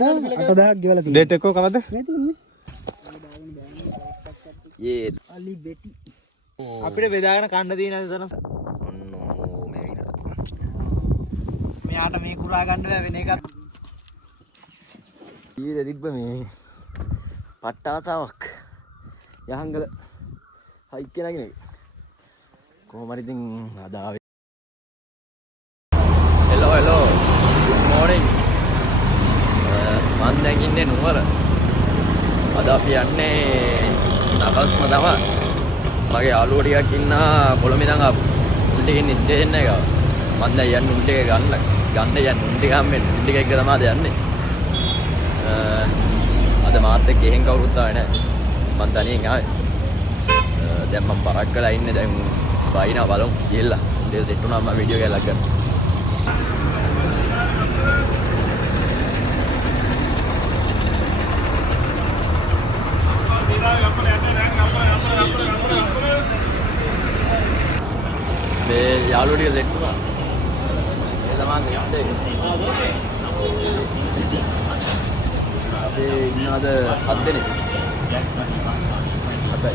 8000ක් ගෙවලා තියෙනවා. ඩේට් එක කවද? මේ තින්නේ. යේ අලි බෙටි. අපිට බෙදාගෙන කන්න තියෙන දන. ඔන්නෝ මේ විදිහට. මෙයාට මේ කුරා ගන්න බෑ වෙන එකක්. ඊයේ තිබ්බ මේ පට්ටාසාවක්. යහංගල හයික් එක නගිනේ. කොහොම හරි ඉතින් අද ආවේ. hello good morning. මම දැන් ඉන්නේ නුවර. අද අපි යන්නේ නගල්ස්ම තමයි. මගේ යාළුවෝ ටිකක් ඉන්නා කොළඹ ඉඳන් ආපු. උන් ටික ඉන්නේ ස්ටේෂන් එක ගාව. මම දැන් යන්නේ උන් ටික ගන්න යන්නේ උන් ටික හැම්මෙන් උන් ටික එක තමයි යන්නේ. අද මාත් එක්ක එහෙන් කවුරුත් ආවේ නැහැ. මම තනියෙන් ආවේ. දැන් මම බරක් කරලා ඉන්නේ දැන් බයිනා බලමු ගිහලා. උන්ට සෙට් වුණාම මම වීඩියෝ එකක් ගන්නවා. මේ යාළුවෝ ටික සෙට් වුණා. ඒ තමයි යන්නේ. අපි ඉන්නවද 7 දෙනෙක්. අපයි.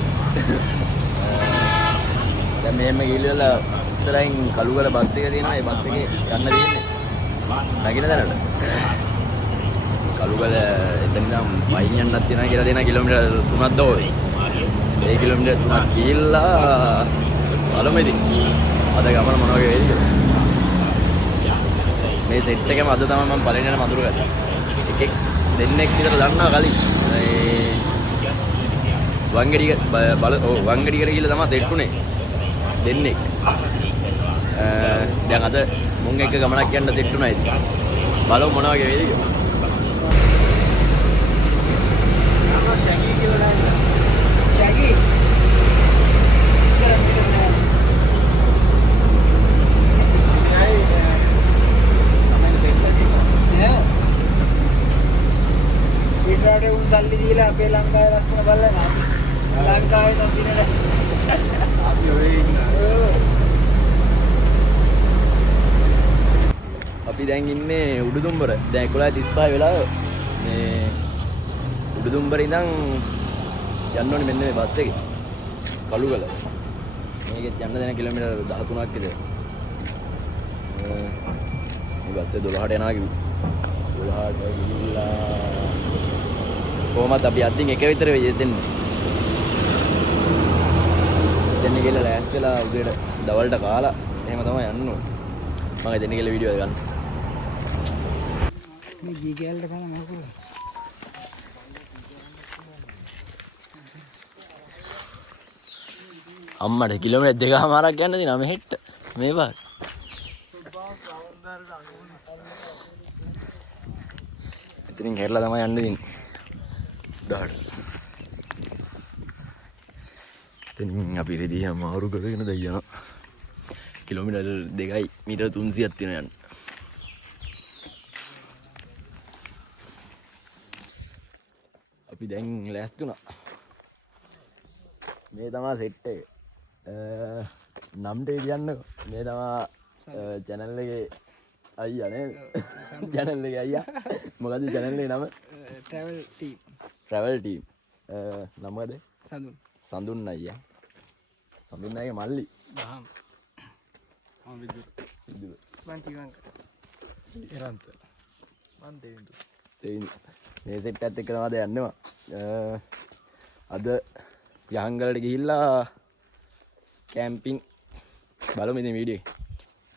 දැන් මෙහෙම ගිහලා ඉස්සරහින් කළුගල බස් එක තියෙනවා. ඒ බස් එකේ යන්න තියෙන්නේ. නැගින දැනට. කළුගල එතන ඉඳන් වයින් යන්නත් තියෙනවා කියලා දෙන කිලෝමීටර් 3ක් දෝයි. ඒ කිලෝමීටර් 3ක් ගිහිල්ලා බලමු ඉතින්. අද ගමන මොන වගේ වෙයිද කියලා. මේ සෙට් එකම අද තමයි මම පළවෙනි යන මඳුර ගත්තා. එකෙක් දෙන්නෙක් විතර දන්නවා කලින්. ඒ වංගෙඩිය වංගෙඩියට ගිහලා තමයි සෙට් උනේ. දෙන්නෙක්. දැන් අද මුන් එක්ක ගමනක් යන්න සෙට් උනා ඉතින්. බලමු මොන වගේ වෙයිද කියලා. ශැගි. ඊටාට උන් සල්ලි දීලා අපේ ලංකාවේ ලස්සන බලන්න අපි ලංකාවේ නම් දිනන අපි ඔය අපි දැන් ඉන්නේ උඩුදුම්බර. දැන් 11:35 වෙලාව. මේ උඩුදුම්බර ඉඳන් යන්න ඕනේ මෙන්න මේ බස් එකේ. කළුගල. මේකෙත් යන්න දෙන කිලෝමීටර් 13ක් විතර. මේ බස් එක 12ට යනවා කිව්වා. 12ට ගිහිල්ලා කොහොමද අපි අදින් එක විතර වෙයි දෙන්නේ. දෙන්නේ කියලා ලෑස්තිලා උදේට දවල්ට කාලා එහෙම තමයි යන්න ඕනේ. මම දෙන්නේ කියලා වීඩියෝ එක ගන්න. මේ ගී කැලට බලන්න මොකද? අම්මට කිලෝමීටර් 2කමාරක් යන්න දිනා මෙහෙට මේ පාර. ඉතින් හැරලා තමයි යන්න දින්නේ. ඩාඩ්. ඉතින් අපි රෙදි අමාරු කරගෙන දැන් යනවා. කිලෝමීටර් 2යි මීටර් 300ක් තියෙනවා යන්න. අපි දැන් ලෑස්ති වුණා. මේ තමයි සෙට් එක. නම් දෙක කියන්නකෝ. මේ තමයි channel එකේ අයියා නේද? channel එකේ අයියා. මොකද channel එකේ නම? travel team. නම මොකද? සඳුන් අයියා. සඳුන් අයියාගේ මල්ලි. විදුර. මං කිව්වන්ක. ඉරන්ත. මං දෙවිඳු. මේ සෙට් එකත් එක්ක තමයි යන්නවා. අද යහංගලට ගිහිල්ලා කැම්පින් බලමු ඉතින් වීඩියෝ එක.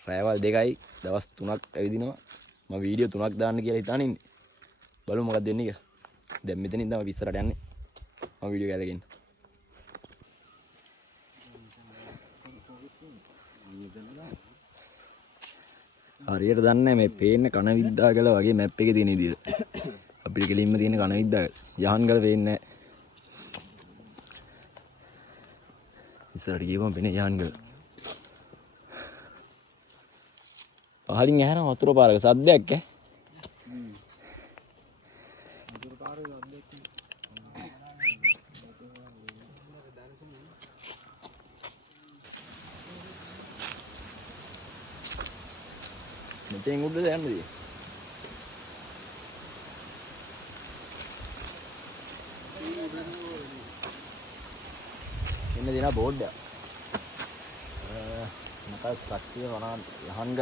රෑවල් 2යි දවස් 3ක් ඇවිදිනවා. මම වීඩියෝ 3ක් දාන්න කියලා හිතාන ඉන්නේ. බලමු මොකක්ද වෙන්නේ කියලා. දැන් මෙතනින් තමයි ඉස්සරහට යන්නේ. මම වීඩියෝ එක අරගෙන. හරියට දන්නේ මේ පේන්නේ කනවිද්දාගල වගේ මැප් එකේ තියෙන විදිහට. අපිට කෙලින්ම තියෙන කනවිද්දාගල. යහන්ගල පේන්නේ නැහැ. ඉස්සරහට ගියම පේන්නේ යහන්ගල. පහලින් ඇහෙන වතුර පාරක සද්දයක් ඈ. වතුර පාරේ සද්දයක්. මෙතෙන් උඩද යන්නද? ඉන්න දින බෝඩ් එක. මට සක්සිය වනාන් යහන්ග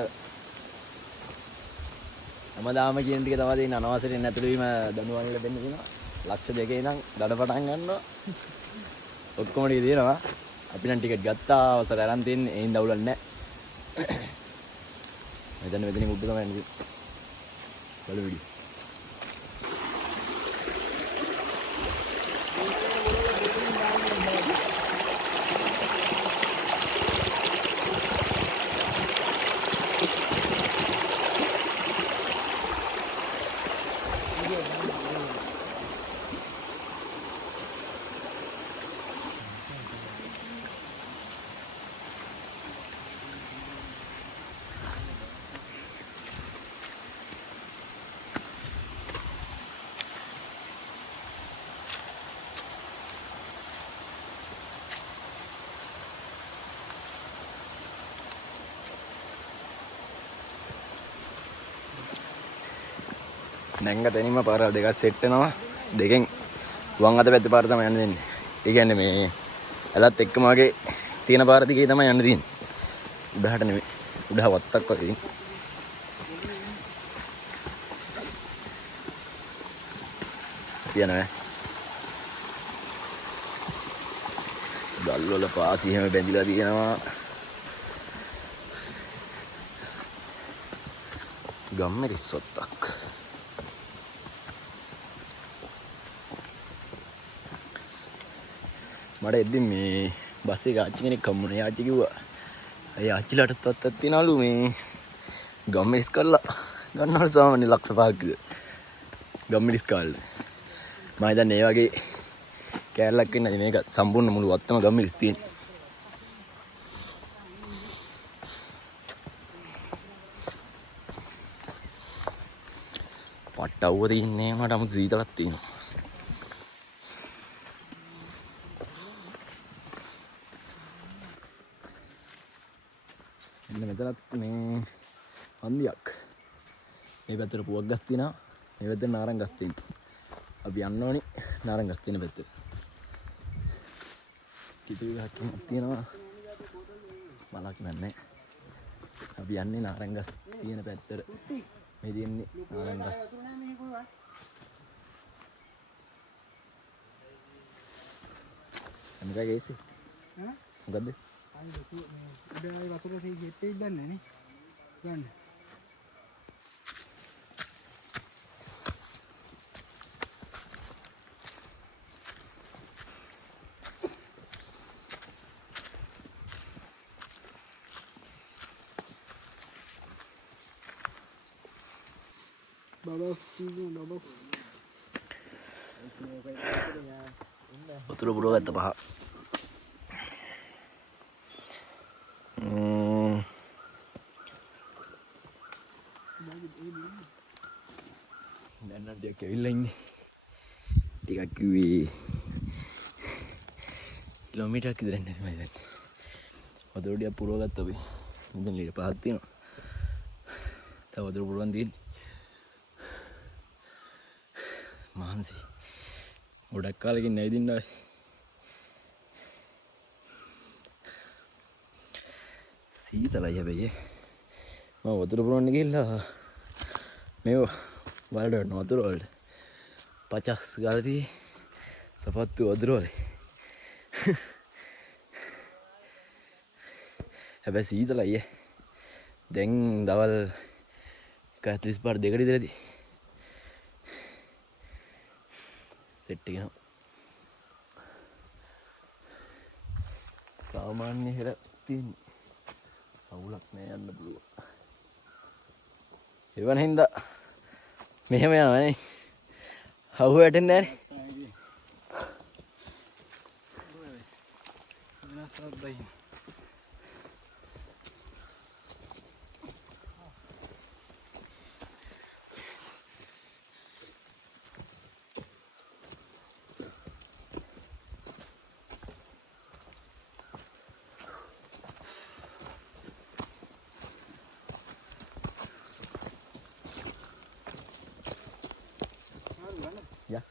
හැමදාම කියන ටික තමයි දෙන්න අනවසරයෙන් ඇතුළු වීම දඬුවම් දෙන්න තියෙනවා. ලක්ෂ 2 ඉඳන් දඩ පටන් ගන්නවා. ඔක්කොම ටික තියෙනවා. අපි නම් ටිකට් ගත්තා අවසර අරන් තින්නේ. ඒන් දවුලක් නැහැ. මෙතනින් උඩ තමයි යන්නේ. බලු වීඩියෝ. නැංග තැනීම පාරවල් දෙකක් සෙට් වෙනවා. දෙකෙන් වම් අත පැත්තේ පාර තමයි යන්න දෙන්නේ. ඒ කියන්නේ මේ ඇලත් එක්කම වගේ තියෙන පාර දිගේ තමයි යන්න තියෙන්නේ. උඩහට නෙමෙයි. උඩහ වත්තක් වගේ. තියනවා. ගල් වල පාසි හැම බැඳිලා තියෙනවා. ගම්මැරිස් වත්තක්. මට එද්දි මේ බස් එක ආච්චි කෙනෙක් හම්බුනේ. ආච්චි කිව්වා අය ආච්චිලාට තත්ත්වයක් තියනවලු මේ ගම්මිරිස් කරලා ගන්නවලු සාමාන්‍ය ලක්ෂ 5ක් විතර ගම්මිරිස් කාලේ. මම හිතන්නේ ඒ වගේ කෑල්ලක් වෙන්නේ මේක සම්පූර්ණ මුළු වත්තම ගම්මිරිස් තියෙන. පට්ටවුව තින්නේ මට අමුතු සීතලක් තියෙනවා. මෙතනත් මේ හන්දියක්. මේ පැත්තට පුවක් ගස් තියෙනවා. මේ පැත්තේ නාරං ගස් තියෙනවා. අපි යන්න ඕනි නාරං ගස් තියෙන පැත්තට. කිතුල් ගහක් තියෙනවා. මලක් නැහැ. අපි යන්නේ නාරං ගස් තියෙන පැත්තට. මේ තියෙන්නේ නාරං ගස්. අනික ගේසි. මොකද්ද? udah waktu itu GP dan ini kan babak වතුර පුරව ගත්ත පහ. දැන් නම් ටිකක් ඇවිල්ලා ඉන්නේ. ටිකක් කිව්වේ කිලෝමීටරයක් විතර යන්න තමයි දැන්. වතුර ටිකක් පුරව ගත්තා අපි. මෙතන ලීටර් 5ක් තියෙනවා. තව වතුර පුරවන් තියෙන්නේ. මහන්සි. ගොඩක් කාලෙකින් නැවිදින්න ආවේ. සීතලයි හැබැයි. මම වතුර පුරවන්න ගිහිල්ලා මේ වලට වතුර වලට පචස් ගාලා සපත්තු වතුර වල. හැබැයි සීතලයි. දැන් දවල් 1:45 දෙකට විතරදී සෙට් එකනවා. සාමාන්‍ය හෙර තියෙන්නේ. අවුලක් නෑ යන්න පුළුවන්. එවන හින්දා මෙහෙම යනවා නේ. හවු වැටෙන්නේ නෑනේ. වෙනසක් බයි.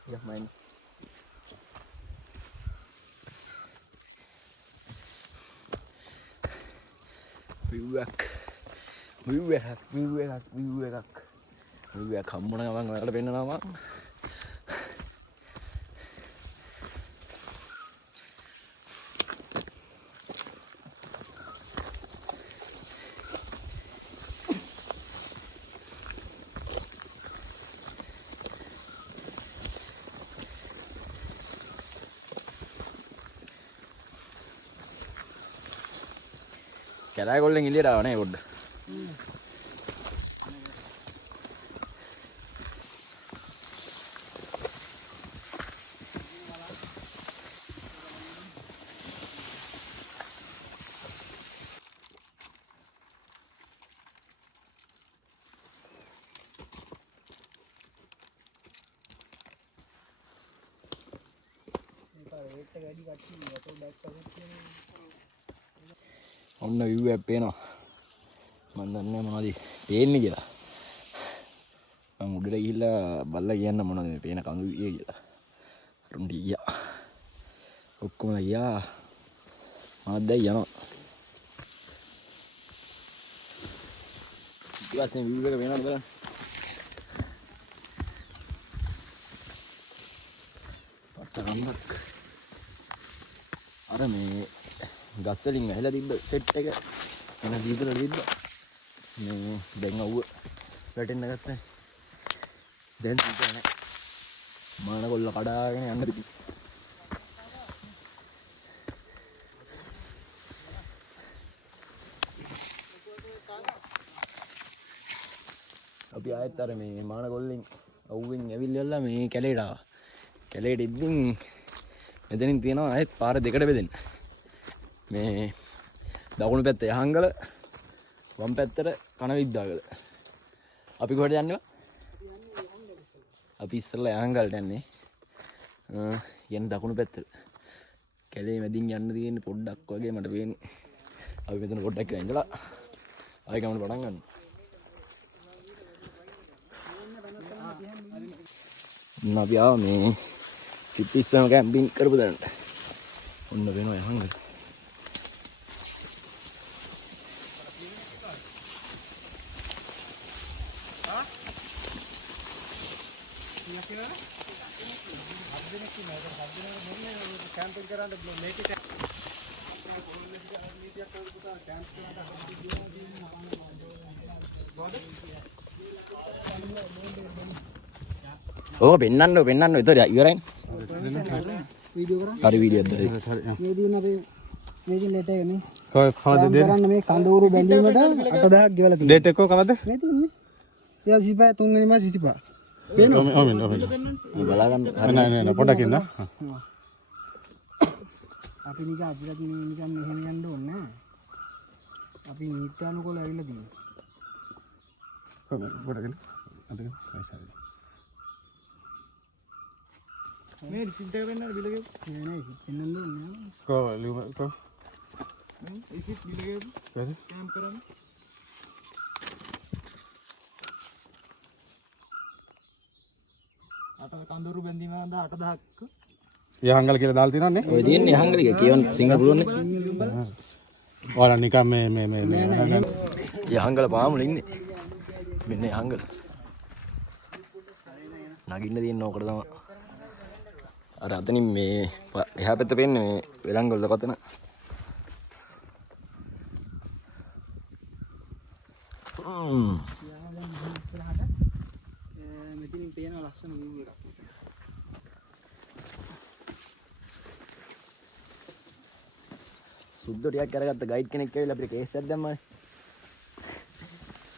Ya, main. view එකක් හම්බුන ගමන් ඔයාලට පෙන්නනවා කැලෑගොල්ලෙන් එළියට ආව නේ පොඩ්ඩ ඔන්න view එක පේනවා මම දන්නේ මොනවද පේන්නේ කියලා මම උඩට ගිහිල්ලා බලලා කියන්න මොනවද මේ පේන කඳු කියලා රුන්ටි ගියා ඔක්කොම ගියා මම දැන් යනවා ඊපස්සේ view එක පේනවද බලන්න පට්ටරම්බක් අර මේ ගස් වලින් ඇහිලා තිබ්බ සෙට් එක එන දීපල තිබ්බ මේ දැන් අවුව වැටෙන්න ගත්තා දැන් තිබ්බ නැහැ මාන කොල්ල කඩාගෙන යන්න තිබි අපි ආයෙත් අර මේ මාන කොල්ලෙන් අවුවෙන් ඇවිල්ලා මේ කැලේට ආවා කැලේට ඉඳින් මෙතනින් තියෙනවා ආයෙත් පාර දෙකට බෙදෙන්න මේ දකුණු පැත්ත යහංගල වම් පැත්තට කනවිද්දාගල අපි කොහෙට යන්නේ අපි ඉස්සෙල්ලා යහංගලට යන්නේ යන්නේ දකුණු පැත්තට කැලේ මැදින් යන්න තියෙන්නේ පොඩ්ඩක් වගේ මට පේන්නේ අපි මෙතන පොඩ්ඩක් කියලා ඉඳලා ආයෙ ගමන පටන් ගන්න අපි ආව මේ පිටිස්සම කැම්පින් කරපු දැනට ඔන්න වෙනවා යහංගල ඕක පෙන්නන්න විතර ඉවරයි වීඩියෝ කරා හරි වීඩියෝ එකක් මේ දින අපි මේ දින ලේට් එකනේ කොහොමද කරන්න මේ කඳවුරු බැඳීමට 8000ක් ගෙවලා තියෙනවා ඩේට් එක කවද මේ තියෙන්නේ යා 25 තුන්වෙනි මාස 25 වෙන ඔමෙන් බලා ගන්න නෑ පොඩක් ඉන්න අපි නිකන් අපිට නිකන් මෙහෙම යන්න ඕනේ නෑ අපි නිත්‍යානුකූලව ඇවිල්ලා තියෙනවා පොඩක් ඉන්න අදගෙන මේ රිසිට් එක වෙන්නද බිල ගෙව් නෑ නෑ පෙන්නන්න ඕනේ කො ලියුම කො රිසිට් බිල ගෙව් කොහෙද කැම් කරන්න අට කඳුරු බැඳීම වන්දා 8000ක් යහංගල කියලා දාලා තියෙනවනේ ඔය තියෙන්නේ යහංගල එක කියවන්න සිංහල පුළුවන්නේ ඔයාලා නිකන් මේ යහංගල පාමුල ඉන්නේ මෙන්න යහංගල නගින්න තියෙන ඕකට තමයි අර අතනින් මේ එහා පැත්ත පේන්නේ මේ වෙලංගොල්ල පතන මෙතනින් පේන ලස්සන view එකක් සුද්දෝ ටිකක් කරගත්ත ගයිඩ් කෙනෙක් ඇවිල්ලා අපිට කේස් එකක් දැම්මනේ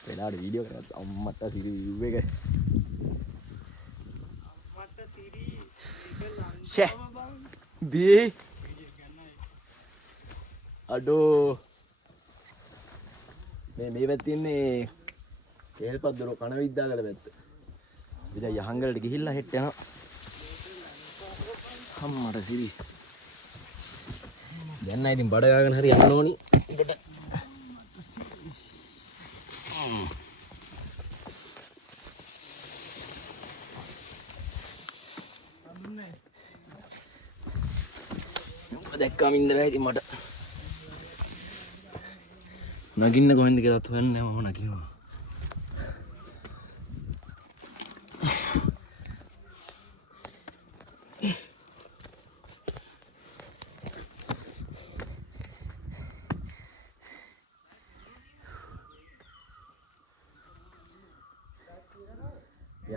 වෙලාවට වීඩියෝ කරගත්ත අම්මට සිරි view එක ෂේ බී අඩෝ මේ පැත්තේ ඉන්නේ කේල්පද්දර කනවිද්දාගල පැත්ත ඉතින් යහංගලට ගිහිල්ලා හෙට යනවා අම්මට සිරි දැන් නම් ඉතින් බඩ ගාගෙන හරි යන්න ඕනි උඩට දැක්කම ඉන්න බෑ ඉතින් මට නගින්න කොහෙන්ද කියලාත් හොයන්නේ නැහැ මම නගිනවා.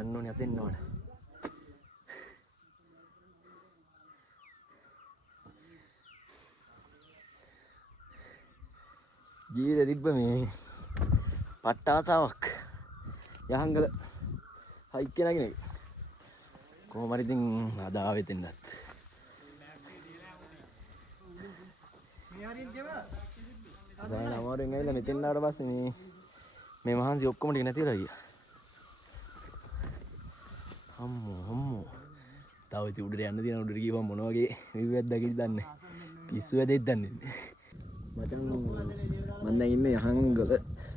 යන්න ඕනේ අතෙන් නෝන. ජීවිතේ තිබ්බ මේ පට්ට ආසාවක් යහංගල හයික් එක නගින එක. කොහොම හරි ඉතින් අද ආවෙත් එන්නත්. දැන් අමාරුවෙන් ඇවිල්ලා මෙතෙන් ආවට පස්සේ මේ මහන්සි ඔක්කොම ටික නැති වෙලා ගියා. අම්මෝ තව ඉතින් උඩට යන්න තියෙන උඩට ගිහම මොන වගේ view එකක්ද කියලා දන්නේ පිස්සු වැදෙද්ද දන්නේ මචං මම දැන් ඉන්නේ යහංගල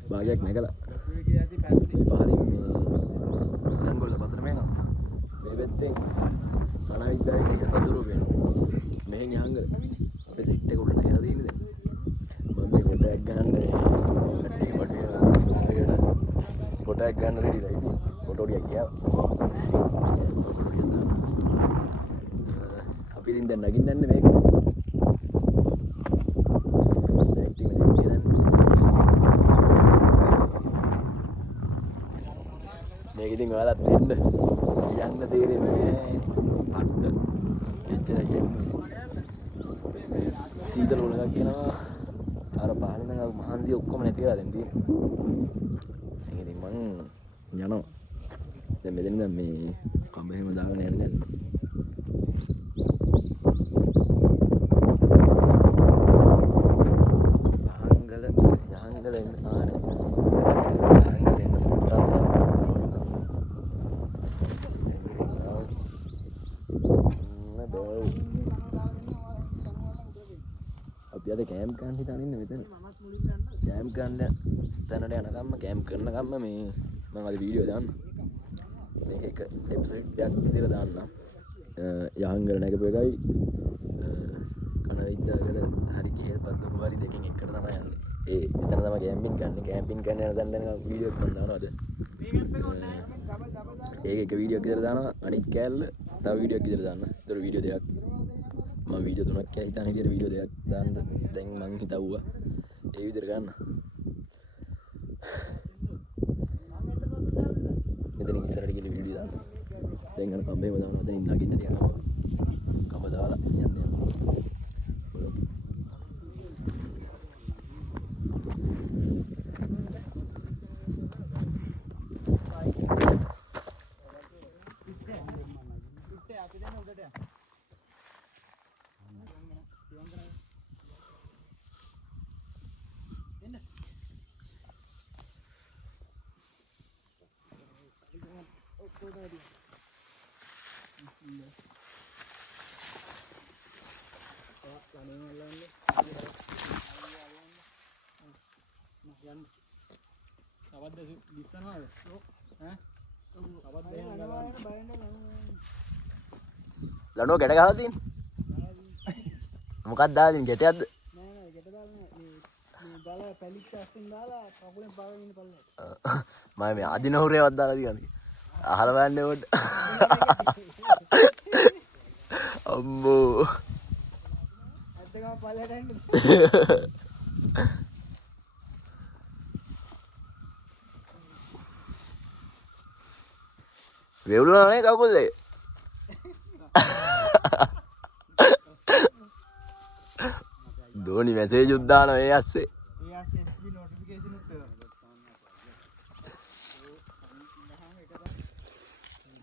භාගයක් නැගලා මේ පහලින් මේ ජංගල පතර මේනවා මේ පැත්තෙන් අනවිද්දායි එක තදුරු වෙනවා මෙහෙන් යහංගල අපේ සෙට් එක උඩට නැගලා තියෙන්නේ දැන් මම මේ කොටයක් ගන්න රෙඩි රයිට් ෆොටෝ ටිකක් ගියා අපි ඉතින් දැන් නගින්න යන්නේ මේක මේක ඉතින් ඔයාලත් වෙන්න යන්න තේරෙන්නේ අට්ට එච්චර කියන්නේ සීතල උලක් කියනවා අර පහලින් නම් මහන්සි ඔක්කොම නැති වෙලා දැන් තියෙන්නේ ඉතින් මං යනවා දැන් මෙතන දැන් මේ කඹ එහෙම දාගෙන යන්නේ අපි අද කැම්ප් ගන්න හිතාන ඉන්නේ මෙතන. කැම්ප් ගන්න තැනට යනකම්ම කැම්ප් කරනකම්ම මේ මම අද වීඩියෝ දාන්න. මේක එක එපිසෝඩ් එකක් විතර දාන්න. යහංගල නැගපු එකයි කනවිද්දාගල හරි කෙහෙල්පත් දුක හරි දෙකෙන් එකට තමයි යන්නේ. ඒ එතන තමයි කැම්පින් ගන්න. කැම්පින් කරන යන දැන් වීඩියෝ එකක් මම දානවා අද. ඒක එක වීඩියෝ එකක් විතර දානවා. අනිත් කෑල්ල තව වීඩියෝ එකක් විතර දාන්න. ඒතර වීඩියෝ දෙකක් මම වීඩියෝ තුනක් කියලා හිතාන හිටියට වීඩියෝ දෙකක් දාන්න දැන් මං හිතුවා ඒ විදිහට ගන්න. මෙතන ඉස්සරහට ගිහලා වීඩියෝ දාන්න. දැන් අර කම්බේම දානවා. දැන් නගින්න තියනවා. කම දාලා යන්න යනවා. ලනෝ ගැට ගහලා තියෙන මොකක්ද දාලින් ගැටයක්ද නෑ නෑ ගැට දාලා නෑ මේ ගල පැලිච්ච අස්තින් දාලා කකුලෙන් පාගෙන ඉන්න පල්ලේ මම මේ අදිනහුරේවත් දාලා තියන්නේ අහලා බලන්නේ උඩ අම්මෝ ඇත්තටම පල්ලේට එන්න වෙවුලුනා නේ කකුල් දෙක ධෝනි මැසේජ් උත් දානවා ඒ ඇස්සේ SB notification උත්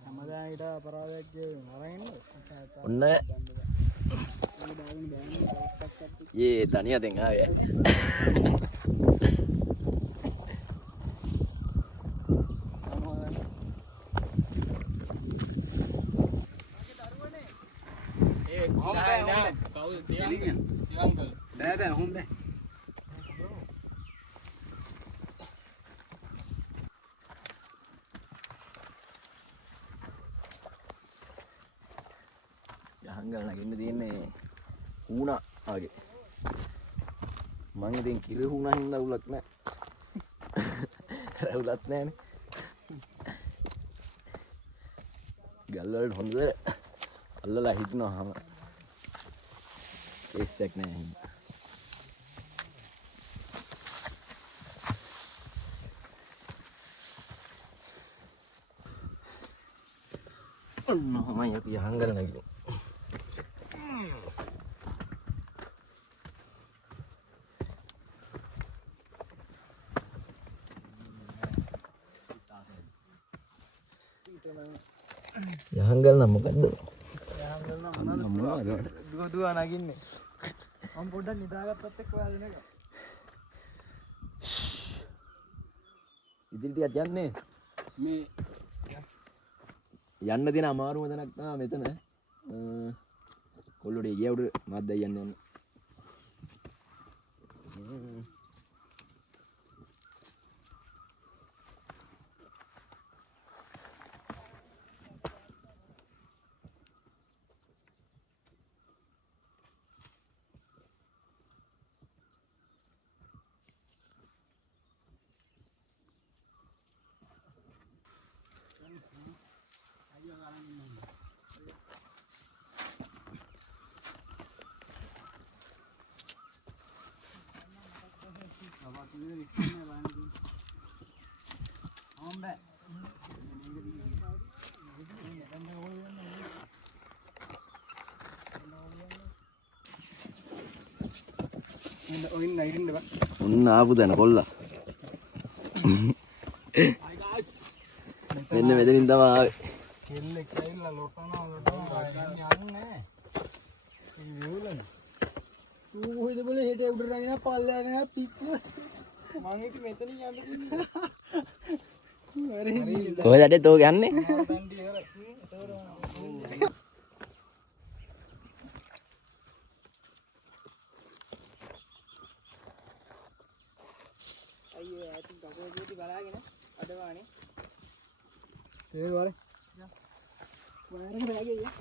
හැමදාම ඊට අපරාධයක් අරන් ඉන්න ඔන්න යේ තනිය දෙන් ආවේ බෑ හොම් බෑ යහංගල නගින්න තියෙන්නේ ඌණා වගේ මං ඉතින් කිරි වුණා හින්දා උලක් නෑ. රැවුලත් නෑනේ. ගල් වලට හොඳ අල්ලලා හිටනවා හැම. ඒස්සක් නෑ හින්දා. ඔන්නමයි අපි යහංගල නැගිමු. යහංගල නම් මොකද්ද? යහංගල නම් දුව නගින්නේ. මම පොඩ්ඩක් නිදාගත්තත් එක්ක ඔයාලා නේද? ඉදිරි ටිකක් යන්නේ. මේ යන්න තියෙන අමාරුම තැනක් තමයි මෙතන. කොල්ලෝඩේ ගියා උඩ මාත් දැන් යන්න. ඔන්න ආපු දැන කොල්ලා. මෙන්න මෙතනින් තමයි ආවේ. කෙල්ලෙක් ඇවිල්ලා ලොටනවා යන්නේ. ඒ වේලනේ. ඌ කොහෙද බල හෙට උඩ රගෙන පල්ලෑ නෑ පික්. මං ඉතින් මෙතනින් යන්න කිව්වා. කොහෙද තෝ යන්නේ? අයියෝ ඇතින් කකෝ දෙටි බලාගෙන අඩවානේ. ඒ වරේ. වයරක බෑගේ යා.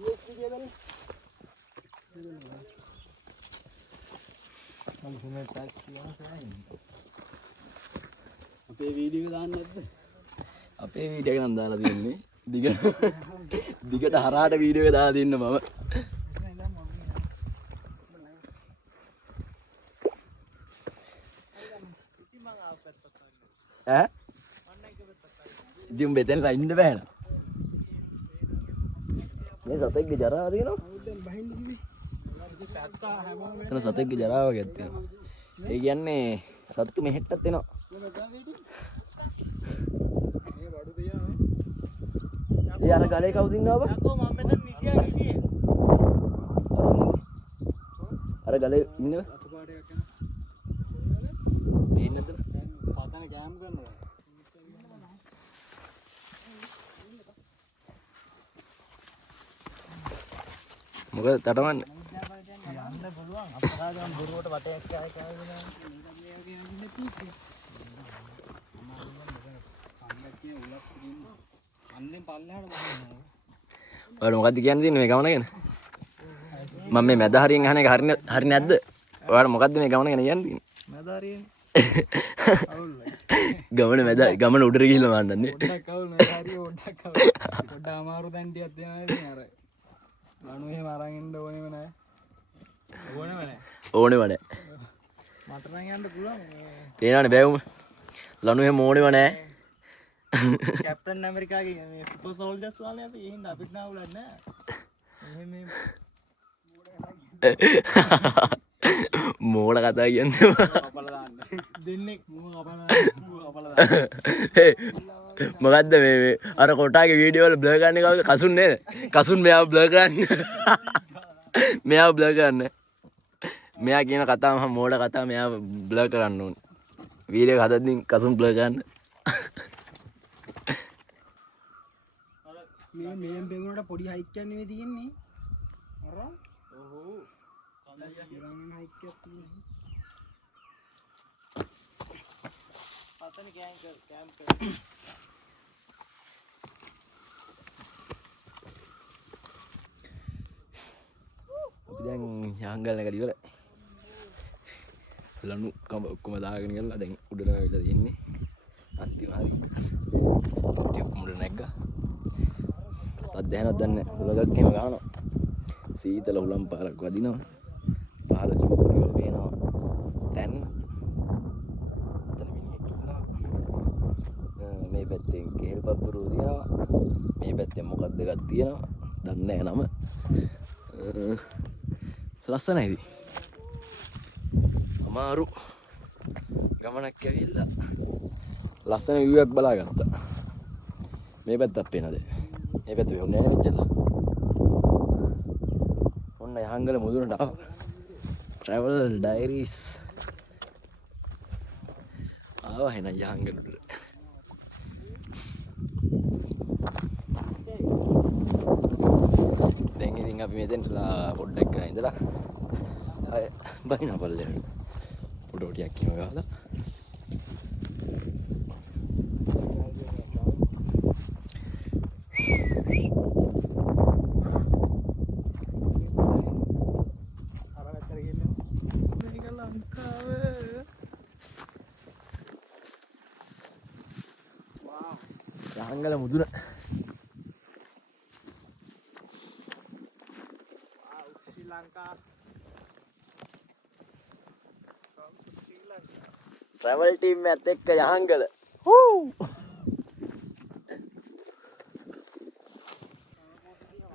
USB කේබලේ. අපේ වීඩියෝ දාන්න නැද්ද? අපේ වීඩියෝ එක නම් දාලා තියෙන්නේ. දිගට හරහාට වීඩියෝ එක දාලා තින්න මම. ඈ? ඉතින් මෙතන ඉන්න බෑ නේද? මේ සතෙක්ගේ ජරාව තියෙනවා. දැන් බහින්න කිව්වේ. එතන සතෙක්ගේ ජරාව වගේ තියෙනවා. ඒ කියන්නේ සත්තු මෙහෙට්ටත් එනවා. ඒ අර ගලේ කවුද ඉන්නවද? යකෝ මම මෙතන නිදියා ගියේ. අර ගලේ ඉන්නව? අතපාරයක් යන. පේන්නේ නැද්ද? පතන කෑම් කරනවා. මොකද තටමන්න? යන්න පුළුවන්. අපරාධම් බොරුවට වටයක් කෑ කෑගෙන ඔයාලා මොකද්ද කියන්න තියෙන්නේ මේ ගමන ගැන? මම මේ මැද හරියෙන් අහන එක හරි නැද්ද? ඔයාලා මොකද්ද මේ ගමන ගැන කියන්නේ? මැද හරියෙන් අවුල්යි. ගමන මැද ගමන උඩට ගිහිල්ලා මන්නන්නේ. පොඩ්ඩක් අවුල් නෑ හරිය පොඩ්ඩක් අවුල්. පොඩ්ඩක් අමාරු දැන් ටිකක් දෙනවා ඉතින් අර. ලණු එහෙම අරන් ඉන්න ඕනෙම නෑ. ඕනෙම නෑ. ඕනෙම නෑ. මට නම් යන්න පුළුවන්. තේරෙනවනේ බෑවුම. ලණු එහෙම ඕනෙම නෑ. කැප්ටන් ඇමරිකාගේ මේ සුපර් සෝල්ජර්ස් වගේ අපි එහෙනම් අපිට නාවුලක් නෑ. එහෙම මෝඩ කතා කියන්නේ. කපලා දාන්න. දෙන්නෙක් මුව කපලා දාන්න. මොකද්ද මේ අර කොටාගේ වීඩියෝ වල බ්ලර් ගන්න එක කසුන් නේද? කසුන් මෙයාව බ්ලර් කරන්න. මෙයාව බ්ලර් කරන්න. මෙයා කියන කතාව මම මෝඩ කතාව මෙයාව බ්ලර් කරන්න ඕනේ. වීඩියෝ එක හදද්දී කසුන් බ්ලර් කරන්න. මේ මෙන් බෙන්ගුණට පොඩි හයික් එකක් නෙවෙයි තියෙන්නේ. අර ඔහො. කලියන් හයික් එකක් තියෙනවා. පතන කැම්ප් අපි දැන් යහංගල් එකට ඉවරයි. ලනු ඔක්කොම දාගෙන ගිහලා දැන් උඩට ආවිලා තියෙන්නේ. අන්තිම හරි. කට්ටිය ඔක්කොම උඩ නැග්ගා. සද්දයන්වත් දන්නේ නැහැ. හුලඟක් එහෙම ගන්නවා. සීතල හුලම් පාරක් වදිනවා. පහළ චූටි වල පේනවා. දැන් අතන මිනිහෙක් ඉන්නවා. මේ පැත්තෙන් කේල් පත්තුරු තියෙනවා. මේ පැත්තෙන් මොකක්ද එකක් තියෙනවා. දන්නේ නැහැ නම. ලස්සනයිද? අමාරු ගමනක් ඇවිල්ලා ලස්සන view එකක් බලාගත්තා. මේ පැත්තක් පේනද? මේ පැත්ත වෙන්නේ නැහැ මෙච්චර. ඔන්න යහංගල මුදුනට ආවා. travel diaries ආවා එහෙනම් යහංගලට. දැන් ඉතින් අපි මෙතෙන්ටලා පොඩ්ඩක් ගා ඉඳලා ආය බයින පල්ලෙට ෆොටෝ ටිකක් කිම ගහලා යහංගල මුදුන ශ්‍රී ලංකා travel team එකත් එක්ක යහංගල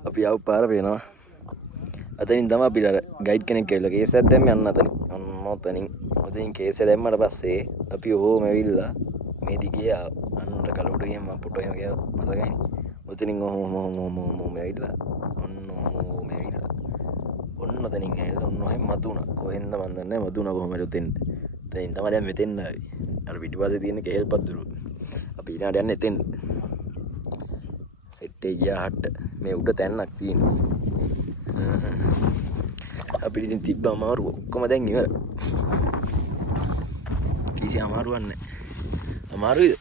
අපි ආව පාර වෙනවා. අතනින් තමයි අපිට ගයිඩ් කෙනෙක් ඇවිල්ලා කේස් එකක් දැම්මේ අන්න අතනින්. අන්න ඔතනින් කේස් එක දැම්මට පස්සේ අපි ඕම ඇවිල්ලා මේ දිගේ අන්න කලුට ගියම මම ෆොටෝ එහෙම ගියා මතකයි. ඔතනින් ඔහොම ඇවිල්ලා ඔන්න ඇවිල්ලා ඔන්න ඔතනින් ඇවිල්ලා ඔන්න එහෙම මතුණා. කොහෙන්ද මන් දන්නේ නැහැ මතුණා කොහමද උතෙන්. එතනින් තමයි දැන් මෙතෙන් ආවේ. අර පිටිපස්සේ තියෙන කේල් පද්දුරු. අපි ඊළඟට යන්නේ එතෙන්. සෙට් එක ගියා හට්ට. මේ උඩ තැන්නක් තියෙනවා. අපිට ඉතින් තිබ්බ අමාරුව ඔක්කොම දැන් ඉවරයි. කිසි අමාරුවක් නැහැ. අමාරුයිද?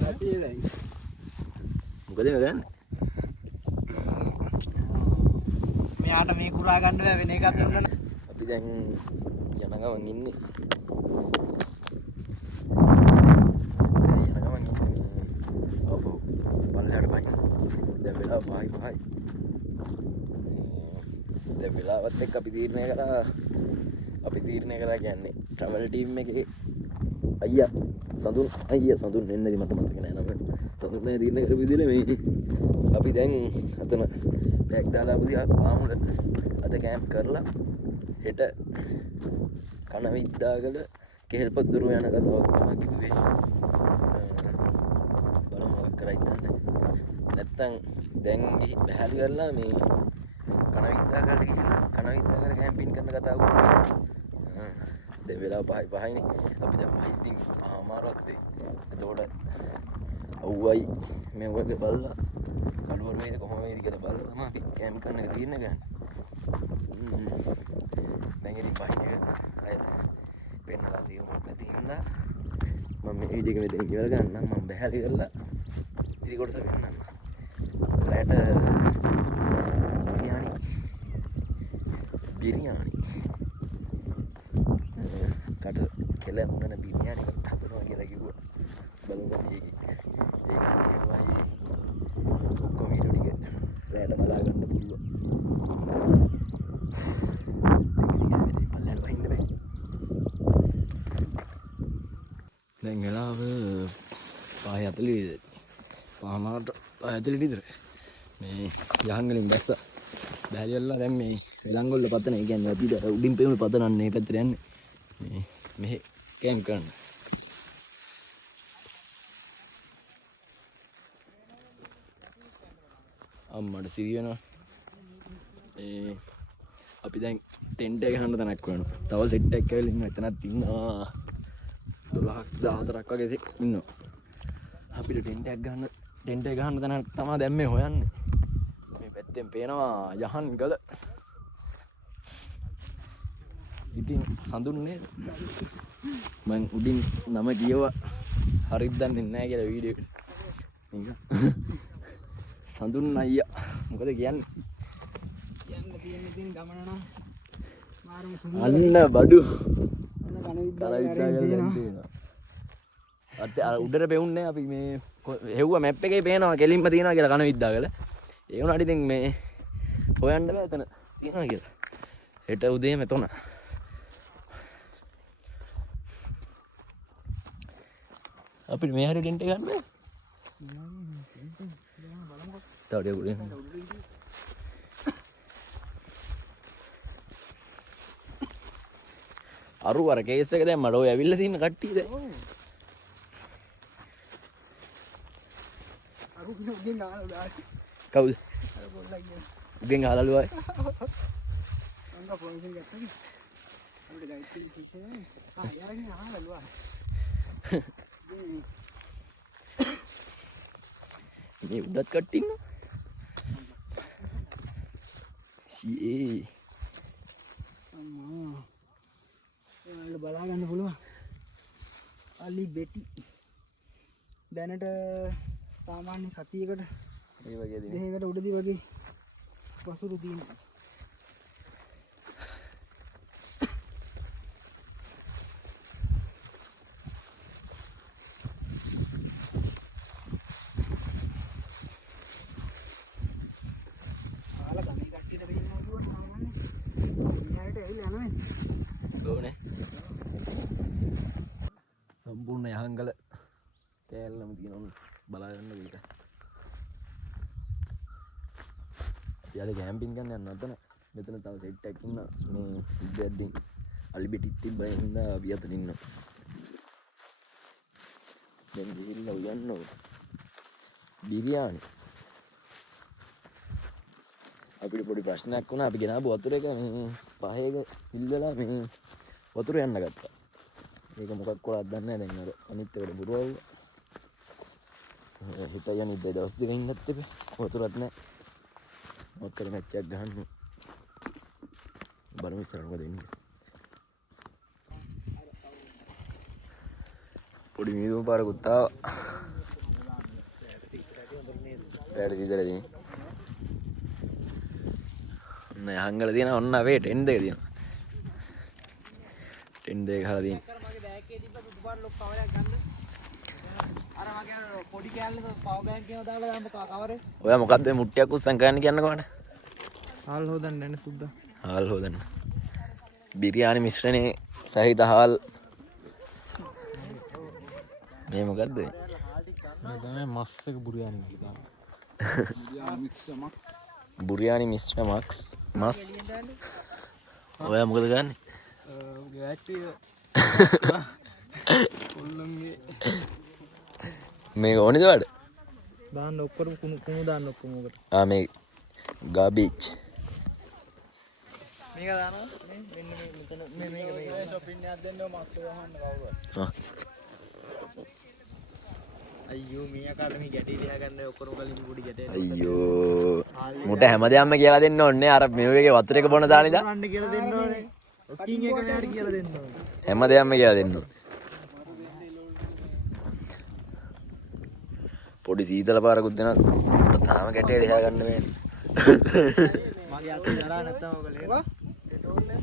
සතියේ මොකද මේ ගන්නේ? මෙයාට මේ කුරා ගන්න බෑ වෙන එකක් දුන්නා. අපි දැන් යන ගමන් ඉන්නේ. ඔව් පල්ලෙහාට බයි. දැන් වෙලාව 5යි. දැන් වෙලාවත් එක්ක අපි තීරණය කරා කියන්නේ travel team එකේ අයියා සඳුන් එන්නේදී මට මතක නෑ නම. සඳුන් නෑ තීරණය කරපු විදිහට මේ අපි දැන් අතන බෑග් දාලා පාමුල අද කැම්ප් කරලා හෙට කනවිද්දාගල කෙහෙල්පත්දුරු යන කතාවක් තමයි කිව්වේ. බලමු මොකක් කරයිද දන්නේ. නැත්තම් දැන් ගිහින් බහැල් කරලා මේ කනවිද්දාගලට ගිහිල්ලා කනවිද්දාගල කැම්පින් කරන කතාවක්. දැන් වෙලාව 5යිනේ. අපි දැන් 5 ඉතින් අමාරුවත් වේ. එතකොට අවුවයි මේ වගේ බලලා කලවර වේද කොහොම වේද කියලා බලලා තමයි අපි කැම්ප් කරන එක තීරණය ගන්න. දැන් ඉතින් 5 එක අය පෙන්නලා තියෙනවා නැති හින්දා මම මේ වීඩියෝ එක මෙතන ඉවර ගන්නම්. මම බහැලි කරලා ඉතිරි කොටස පෙන්නන්නම්. රැට බිරියානි කට කෙල උනන බිරියානි හදනවා කියලා කිව්වා. බලමු ඒකේ. ඒක හරියනවා ඔක්කොම වීඩියෝ ටික රැට බලා ගන්න පුළුවන්. දැන් වෙලාව 5:40 5:40 විතර මේ යහංගලින් බැස්සා බැහැලියල්ලා දැන් මේ වෙලංගොල්ල පතන ඒ කියන්නේ අපි උඩින් පෙමුණු පතනන්නේ මේ පැත්තට යන්නේ මේ මෙහෙ කැම්ප් කරන්න. අම්මට සිරි වෙනවා. අපි දැන් ටෙන්ට් එක ගන්න තැනක් වෙනවා. තව සෙට් එකක් ඇවිල්ලා ඉන්නවා. එතනත් ඉන්නවා 12ක් 14ක් වගේ ඉන්නවා. අපිට ටෙන්ට් එක ගන්න තැනක් තමයි දැන් මේ හොයන්නේ. මේ පැත්තෙන් පේනවා යහන්ගල. ඉතින් සඳුන්නේ මං උඩින් නම කියවා හරියට දන්නේ නැහැ කියලා වීඩියෝ එකට. නිකන් සඳුන් අයියා මොකද කියන්නේ? කියන්න තියෙන ඉතින් ගමන නම් මාරුම අන්න බඩු උඩට පෙවුන්නේ අපි මේ හෙව්ව මැප් එකේ පේනවා කෙලින්ම තියෙනවා කියලා කන විද්දා කියලා. ඒ වුණාට ඉතින් මේ හොයන්න බෑ එතන තියෙනවා කියලා. හෙට උදේ මෙතන. අපිට මේ හරියට ටෙන්ට් එක ගන්න බෑ. තව ටික උඩින්. අරු අර කේස් එක දැන් මඩ ඔය ඇවිල්ලා තියෙන කට්ටිය දැන්. අරු කිනු උගෙන් ගහලා කවුද? අර පොල්ලා ගියා. උගෙන් ගහලාලු ආයි. අංග පොයින්ට් ගත්තා කි. අපිට ගයිඩ් එක කිව්වේ යාරගෙන ආවලු ආයි. මේ උඩත් කට්ටිය ඉන්නවා. සී අම්මා. ඔයාලට බලා ගන්න පුළුවන්. අලි බෙටි. දැනට සාමාන්‍ය සතියකට මේ වගේ දින. දෙකකට උඩදී වගේ වසුරු තියෙනවා. සම්පූර්ණ යහංගල කෑල්ලම තියෙනවා බලාගන්න මේක. යාලේ කැම්පින් ගන්න යන්න නැතන. මෙතන තව සෙට් එකක් ඉන්නවා. මේ ඉද්දැද්දින් අලි බෙටිත් තිබ්බා හින්දා අපි අතන ඉන්නවා. දැන් ගිහිල්ලා උයන්න ඕන. බිරියානි. අපිට පොඩි ප්‍රශ්නයක් වුණා. අපි ගෙනාවු වතුර එක මේ පහේක ඉල්ලලා මේ වතුර යන්න ගත්තා. ඒක මොකක් කොලක් දන්නේ නැහැ දැන් අර අනිත් එකට බුරුවව. හිත යන්නේ දවස් දෙකක් ඉන්නත් එපේ. වතුරත් නැහැ. මොකද මැච් එකක් ගහන්න. බලමු ඉස්සරහ මොකද වෙන්නේ. පොඩි මීදුම පාරකුත් ආවා. රැට සීදරදී. නෑ හංගල තියෙනවා ඔන්න අපේ ටෙන් දෙක තියෙනවා. ටෙන් දෙක ගහලා තියෙනවා. මගේ බෑග් එකේ තිබ්බ දුඩු පාට ලොක් කවරයක් ගන්න. අර මගේ පොඩි කෑල්ලක පවර් බෑන්ක් එකම දාලා දාන්න කවරේ. ඔයා මොකද්ද මේ මුට්ටියක් උස්සන් ගන්න කියන්නකෝ මට. හාල් හොදන්න යන්නේ සුද්දා. හාල් හොදන්න. බිරියානි මිශ්‍රණේ සහිත හාල්. මේ මොකද්ද? මේ තමයි මස් එක බුරියානි කියලා. බුරියානි මික්ස් මක්ස්. බුරියානි මිශ්‍ර මක්ස් මස්. ඔයා මොකද ගන්නෙ? ගැටි කොල්ලන්ගේ මේක ඕනේද වඩ? දාන්න ඔක්කොම කුණු දාන්න ඔක්කොම උකට. මේ ගාබේජ්. මේක දානවා මේ මෙන්න මෙතන මේක ෂොපින් එකක් දෙන්න මස් ගහන්න කවුරුහරි. අයියෝ මීයාකාට මේ ගැටේ ලියා ගන්න ඔක්කොම කලින් පොඩි ගැටේ. අයියෝ මුට හැමදේම කියලා දෙන්න ඕනේ. අර මේ වගේ වතුර එක බොන දානිද? ගන්න කියලා දෙන්න ඕනේ. ඔකින් එක මෙයාට කියලා දෙන්න ඕනේ. හැමදේම කියලා දෙන්න ඕනේ. පොඩි සීතල පාරකුත් දෙනවා. තාම ගැටේ ලියා ගන්න වෙන්නේ. මගේ අතේ දරා නැත්තම් ඔක ලේන.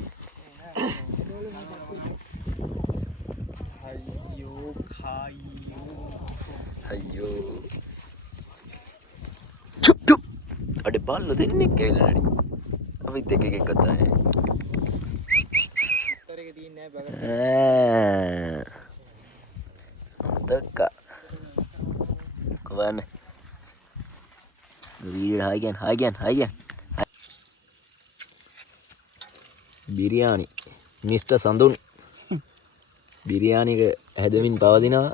අයියෝ කායියෝ. අයියෝ. චුප් චුප්. අඩේ බල්ල දෙන්නේ කියලා නේද? අපිත් එක එක කතා නේ. කරේ තියෙන්නේ නැහැ බගට. Kawan. Video hi again. Biryani. Mr. Sandun. Biryani එක හැදමින් පවතිනවා.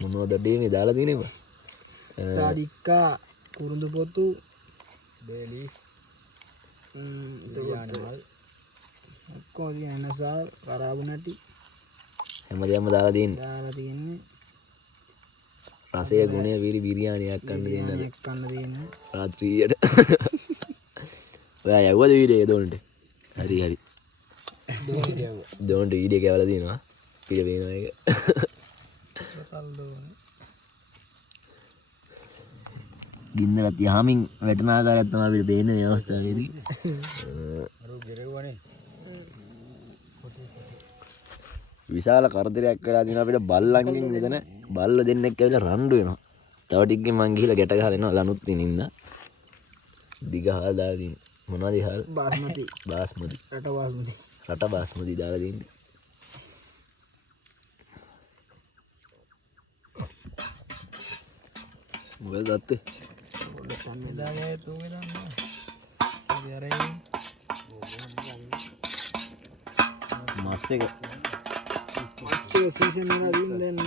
මොනවද දෙන්නේ දාලා තියෙන්නේ? සාදික්කා කුරුඳු පොතු බේලි බිරියානි මල් ඔක්කොම තියෙන සාල් කරාබු නැටි හැමදේම දාලා තියෙන්නේ. රසය ගුණය විරි බිරියානියක් කන්න තියෙන්නේ. රාත්‍රියට. ඔයා යවුවද වීඩියෝ එක දොන්ට? හරි. දොන්ට වීඩියෝ එක යවලා තියෙනවා. පිට පේනවා ඒක. ගින්නරත් යහමින් වැටෙන ආකාරයක් තමයි අපිට පේන්නේ මේ අවස්ථාවේදී. විශාල කරදරයක් වෙලා තියෙනවා අපිට බල්ලන්ගෙන් මෙතන බල්ල දෙන්නෙක් ඇවිල්ලා රණ්ඩු වෙනවා. තව ටිකකින් මං ගිහිල්ලා ගැට ගහලා එනවා ලනුත් තිනින්ද. දිග හාල් දාලා තියෙන. මොනවද හාල්? බාස්මති. බාස්මති. රට බාස්මති දාලා තියෙන්නේ. මොකද දත්තේ? දාගේ තුගේ දාන්න. අපි අරයි මස් එක සීසන් එකලා දින් දෙන්න.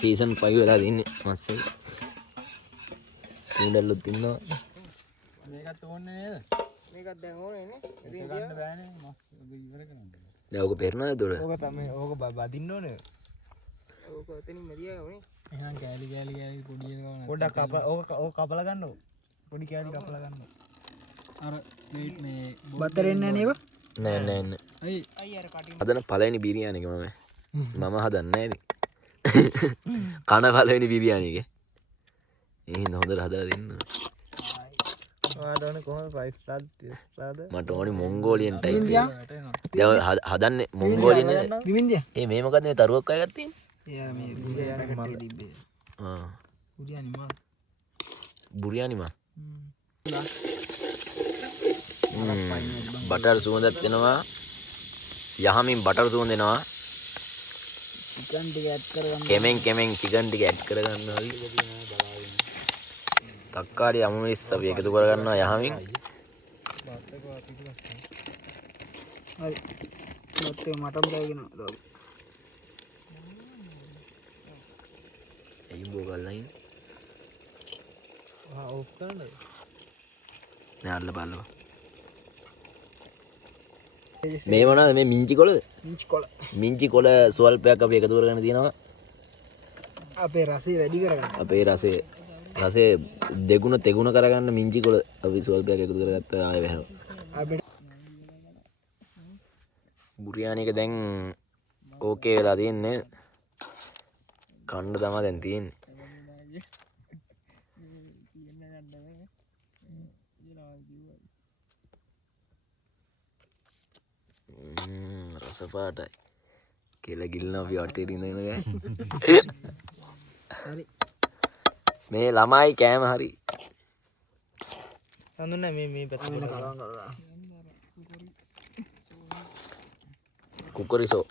සීසන් 5 වෙලා තින්නේ මස් එක. කුඩල්ලුත් ඉන්නවා. මේකත් ඕනේ නේද? මේකත් දැන් ඕනේ නේ. ඉතින් ගන්න බෑනේ මස් ඔබ ඉවර කරන්න. දැන් ඔක පෙරනද උඩ? ඕක තමයි ඕක බදින්න ඕනේ. ඕක එතනින්ම දියාගමනේ. එහෙනම් කෑලි පොඩි එක ගන්න. පොඩ්ඩක් ඕක කපලා ගන්නකො. පොඩි කෑලි කපලා ගන්න. අර ප්ලේට් මේ බතර එන්නේ නේව? නෑ. අයි අර කටින් හදන පළවෙනි බිරියානි එක මම හදන්නේ නෑ ඉතින්. කන පළවෙනි බිරියානි එක. ඒ හින්දා හොඳට හදලා දෙන්න. ඔයාලට ඕනේ කොහොමද 5 ස්ටාර්ද? මට ඕනේ මොන්ගෝලියන් ටයිප් එක. වැටෙනවා. දැන් හදන්නේ මොන්ගෝලියන් නේද? බිමින්දියා. මේ මොකද්ද මේ තරුවක් අය ගත්තේ? යාර මේ බිරියානි පැකට් එකේ තිබ්බේ. ආ බිරියානි මා. බුරියානි මා. බටර් සුවඳත් එනවා. යහමින් බටර් සුවඳ එනවා. චිකන් ටික ඇඩ් කරගන්න. කෙමෙන් චිකන් ටික ඇඩ් කරගන්නවා. තක්කාලි අමුමිස් අපි එකතු කරගන්නවා යහමින්. හරි. මත්තේ මටම් දාගෙන දාමු. එයි බෝගල්ලයින්. ඔෆ් කරන්නද? නෑ බලන්න. මේ මොනවාද මේ මිංචි කොළද? මිංචි කොළ ස්වල්පයක් අපි එකතු කරගෙන තියෙනවා. අපේ රසය වැඩි කරගන්න. අපේ රසය දෙගුණ තෙගුණ කරගන්න මිංචි කොළ අපි ස්වල්පයක් එකතු කරගත්තා ආයෙ වැහව. අපිට බුරියානි එක දැන් ඕකේ වෙලා තියෙන්නේ. කන්න තමයි දැන් තියෙන්නේ. රස පාටයි. කෙල ගිල්න අපි වටේට ඉඳගෙන ගෑ. හරි. මේ ළමයි කෑම හරි. හඳුන්නේ මේ පැත්තට කලවම් කරලා. කුකරිසෝ.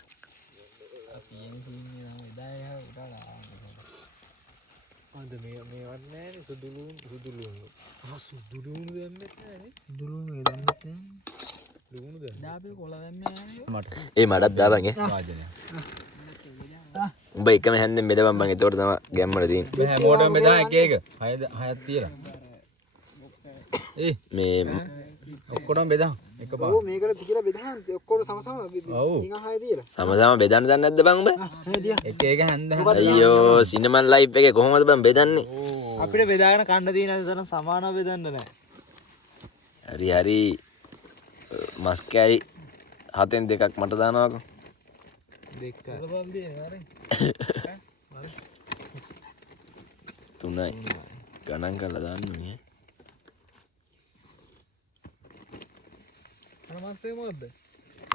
අද මේවත් නෑනේ සුදු ලුණු. සුදු ලුණු දැම්මෙත් නෑනේ. දුරුණු දෙන්නෙත් නෑ. ලුණු දැම්ම. දාපේ කොළ දැම්මේ නෑනේ. මට. ඒ මඩක් දාපන් ඒ. වාජනය. උඹ එකම හැන්දෙන් බෙදපන් බං. ඒතකොට තමයි ගැම්මට තියෙන්නේ. මේ හැමෝටම බෙදා එක හයක් තියලා. මේ ඔක්කොටම බෙදා. එකපාර. ඔව් මේකට තියලා බෙදහන් ඔක්කොම සමසම නිකන් හය දීලා. සමසම බෙදන්න දන්නේ නැද්ද බං උඹ? එක හැන්ද අයියෝ සිනමන් ලයිව් එකේ කොහොමද බං බෙදන්නේ? අපිට බෙදාගෙන කන්න තියෙන තරම් සමානව බෙදන්න නෑ. හරි මස් කෑලි 7න් 2ක් මට දානවාකෝ. දෙක. තුනයි ගණන් කරලා දාන්න නේ. මස්සේ මොකද්ද?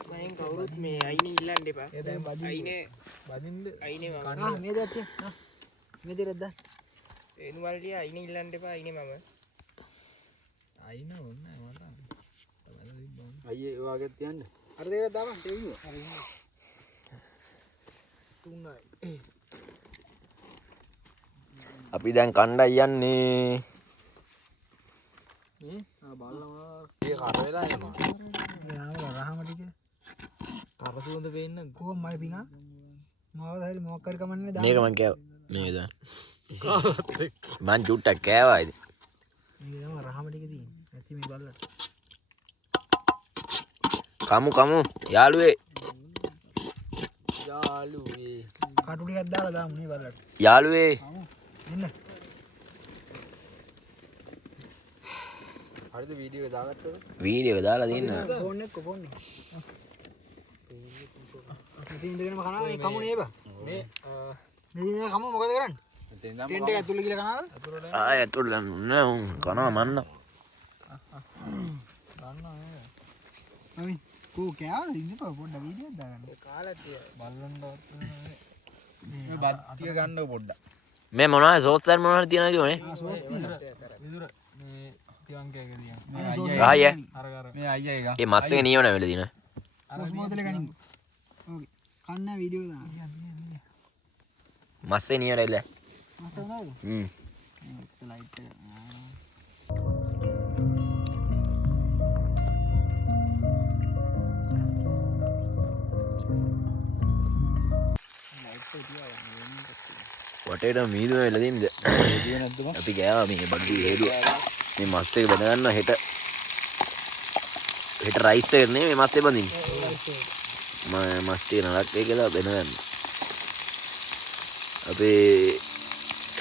මම කවුරුත් මේ අයිනේ ඉල්ලන්න එපා. ඒ දැන් අයිනේ බදින්න අයිනේ මම. මේ දෙයක් තිය. මේ දෙයක් දාන්න. එනු වලට අයිනේ ඉල්ලන්න එපා අයිනේ මම. අයින ඕනේ මට. අයියේ ඔයාගෙත් තියන්න. අර දෙයක් දාපන් දෙවියෝ. තුනයි. අපි දැන් කණ්ඩායි යන්නේ. බලනවා. ඒ කර වෙලා එනවා. යාම රහම ටික. කර සුවඳ වෙන්නේ නැද්ද? කොහොම මයි පිංගා. මොකද හරි මොකක් කර කමන්නේ දාන්න. මේක මං කෑවා. මේක දාන්න. මං චුට්ටක් කෑවා ඉතින්. මේ තමයි රහම ටික තියෙන්නේ. නැති මේ බල්ලට. කමු යාළුවේ. කටු ටිකක් දාලා දාමු නේ බල්ලට. යාළුවේ. එන්න. හරිද වීඩියෝ එක දාගත්තද? වීඩියෝ එක දාලා තියෙන. ෆෝන් එක. ඉතින් ඉඳගෙනම කනවා නේ කමු නේ බා. මේ මේ කමු මොකද කරන්නේ? දෙන්නම ටෙන්ට් එක ඇතුළේ ගිහලා කනවාද? ආය ඇතුළට නෑ කනවා මන්න. අමි කෝ කෑවද ඉඳපුවා පොඩ්ඩක් වීඩියෝක් දාගන්න. කාලා තියා. බලන්නවත් මේ බත්තිය ගන්නව පොඩ්ඩක්. මේ මොනවද සෝස් සර් මොනවද තියනවද කියන්නේ? සෝස් තියෙනවා. විදුර මේ තියංකයක තියන. ආයේ අර මේ අයියා එක. ඒ මස් එක නියම නැවෙල දින. සෝස් මොදලේ ගනිමු. ඕකේ. කන්න වීඩියෝ දාන්න. මස් එක නියම නැවෙල. මස උනාද? ලයිට් එක. වටේට මීදුම වෙලා තින්ද? අපි ගෑවා මේ බඩු හේදුවා. මේ මස් එක බඳ ගන්නවා හෙට. හෙට රයිස් එක නේ මේ මස් එක බඳින්නේ. මස් ටික නලක් එක කියලා බඳ ගන්න. අපි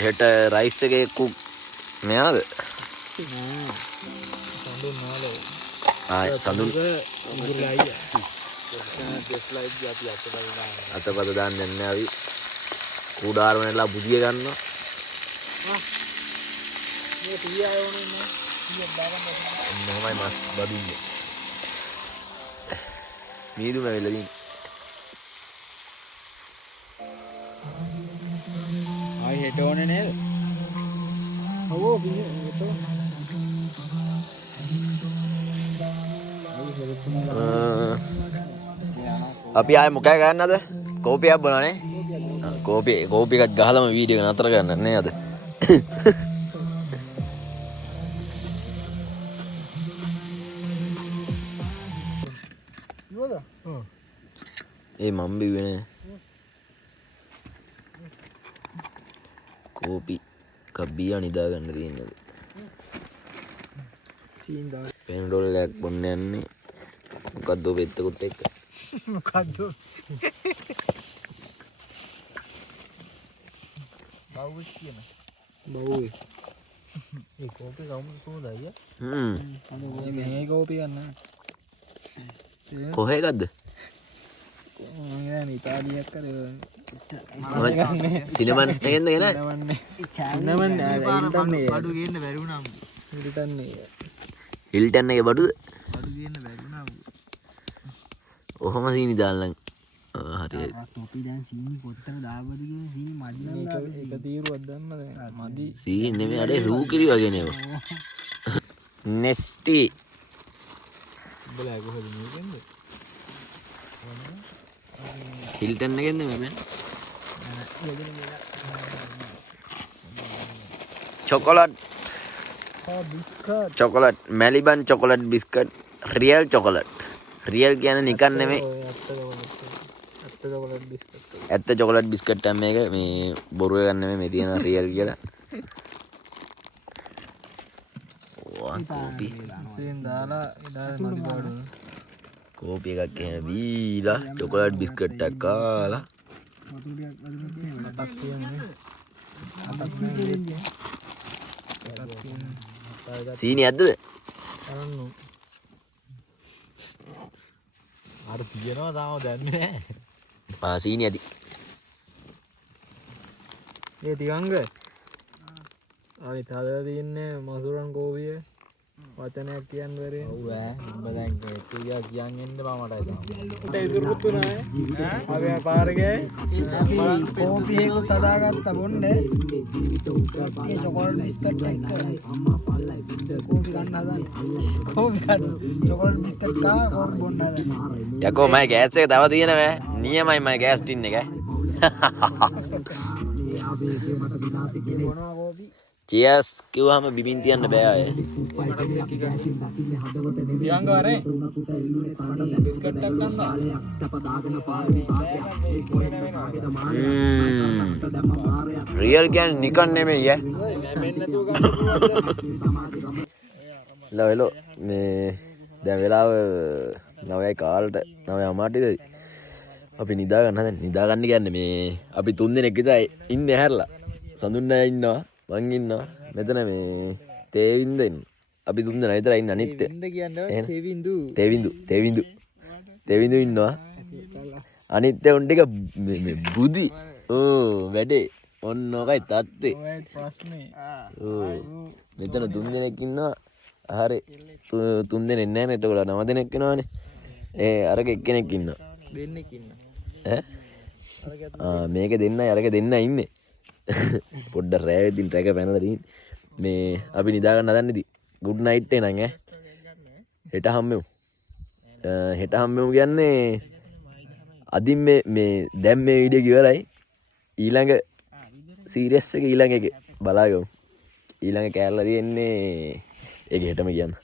හෙට රයිස් එකේ කුක් නෑද? සඳුන් නාලෝ. සඳුන් ඉදුරලා අයියා. ගෙස් ලයිට් අපි අතපත දාන්න යන්නේ අපි. කුඩාරවනලා බුදිය ගන්නවා. මේ ටී ආයෝනේ නේ. ටීයක් දාගන්න. මොහොමයි මස් බදින්නේ. මීදුම වෙලා දින්. ආයි හෙට ඕනේ නේද? ඔව් අපි ආයේ මොකක් ගන්නද? කෝපියක් බොනනේ. කෝපි එකක් ගහලම වීඩියෝ එක නතර කරන්න නේ අද. ඉවද? ඒ මම බිව්වේ කෝපි එකක් බීලා නිදා ගන්න තියෙනද? සීන් දා. පෙන්ඩෝල් එකක් බොන්න යන්නේ. මොකද්ද ඔබ එත්තකුත් එක්ක? මොකද්ද? බවුස් කියන. බවුයි. ඒ කෝපි කවුද කොහොමද අයියා? මේ කෝපි ගන්න. කොහේ එකක්ද? මම ඉතාලියක් කරේ. සිනමන් එකෙන්ද ගෙන? සිනමන් බඩු ගේන්න බැරි වුණා. හිල්ටන් එකේ බඩුද? බඩු ගේන්න බැරි වුණා. ඔහොම සීනි දාන්න. හරි. තොපි දැන් සීනි කොච්චර දාවද කියන සීනි මදි නම් දාපේ. එක තීරුවක් දැම්ම දැන් මදි. සීනි නෙමෙයි අඩේ සූකිරි වගේ නේ. නෙස්ටි. උඹලා කොහෙද මේකෙන්ද? හිල්ටන් එකෙන්ද මේ? Chocolate biscuit. Chocolate Maliban chocolate biscuit real chocolate. Real කියන්නේ නිකන් නෙමෙයි. ඇත්ත චොකලට් බිස්කට් එක මේක මේ බොරුව ගන්න නෙමෙයි මේ තියෙන රියල් කියලා. ඕවා කෝපි. සීන් දාලා ඉදාල මදි බඩු. කෝපි එකක් එහෙම බීලා චොකලට් බිස්කට් එකක් කාලා වතුර ටිකක් මතක් කියන්නේ. සීනි ඇද්දද? අරන්නු. අර තියනවා තාම දැන්නේ නැහැ. සීනි ඇති. ඒ තිගංග. ආයි තද තියන්නේ මසුරන් කෝවිය. වචනයක් කියන්න බැරි. ඔව් ඈ. උඹ දැන් කියා කියන් එන්න බා මට ඒක. ඉතුරුත් උනානේ. අපි පාරේ කෝපි එකක් තදාගත්ත බොන්නේ. ඒ චොකලට් බිස්කට් එක්ක කෝපි ගන්න හදන්නේ. කෝපි ගන්න. චොකලට් බිස්කට් කා කෝපි බොන්න හදන්නේ. යකෝ මගේ ගෑස් එක තව තියෙනවා. නියමයි මගේ ගෑස් ටින් එක. බොනවා කෝපි. චියර්ස් කිව්වම බිබින් තියන්න බෑ අය. තියංග වරේ. බිස්කට් එකක් ගන්නවා. රියල් කියන්නේ නිකන් නෙමෙයි ඈ. ලවෙලෝ මේ දැන් වෙලාව 9යි කාලට 9:00 අපි නිදා ගන්න හදන්නේ. නිදා ගන්න කියන්නේ මේ අපි 3 දෙනෙක් විතරයි ඉන්නේ හැරලා. සඳුන් අය ඉන්නවා. මං ඉන්නවා. මෙතන මේ තේවින්ද ඉන්න. අපි 3 දෙනා විතරයි ඉන්නේ අනිත්. ඉන්න කියන්නේ තේවින්දු ඉන්නවා. අනිත් උන් ටික මේ බුදි. ඕ වැඩේ. ඔන්න ඔකයි තත්ත්වේ. ඔය ප්‍රශ්නේ. ඕ මෙතන 3 දෙනෙක් ඉන්නවා. හරි 3 දෙනෙක් නැහැ නේ. එතකොට 9 දෙනෙක් වෙනවානේ. අරක එක්කෙනෙක් ඉන්න දෙන්නෙක් ඉන්න. මේක දෙන්න අරක දෙන්න ඉන්න පොඩ්ඩ රෑතින් ටැක පැනලතින් මේ අපි නිදාගන්න දන්නති ගුඩ් නයිට්ේ නඟ හෙට හම්මෙව් හෙට හම්මෙව් කියන්නේ අදින් මේ දැම් මේ විඩිය කිවරයි ඊළඟ සීරියස් එක ඊළඟ එක බලාගව් ඊළඟ කෑල්ල තියෙන්නේ ඒ හෙටම කියන්න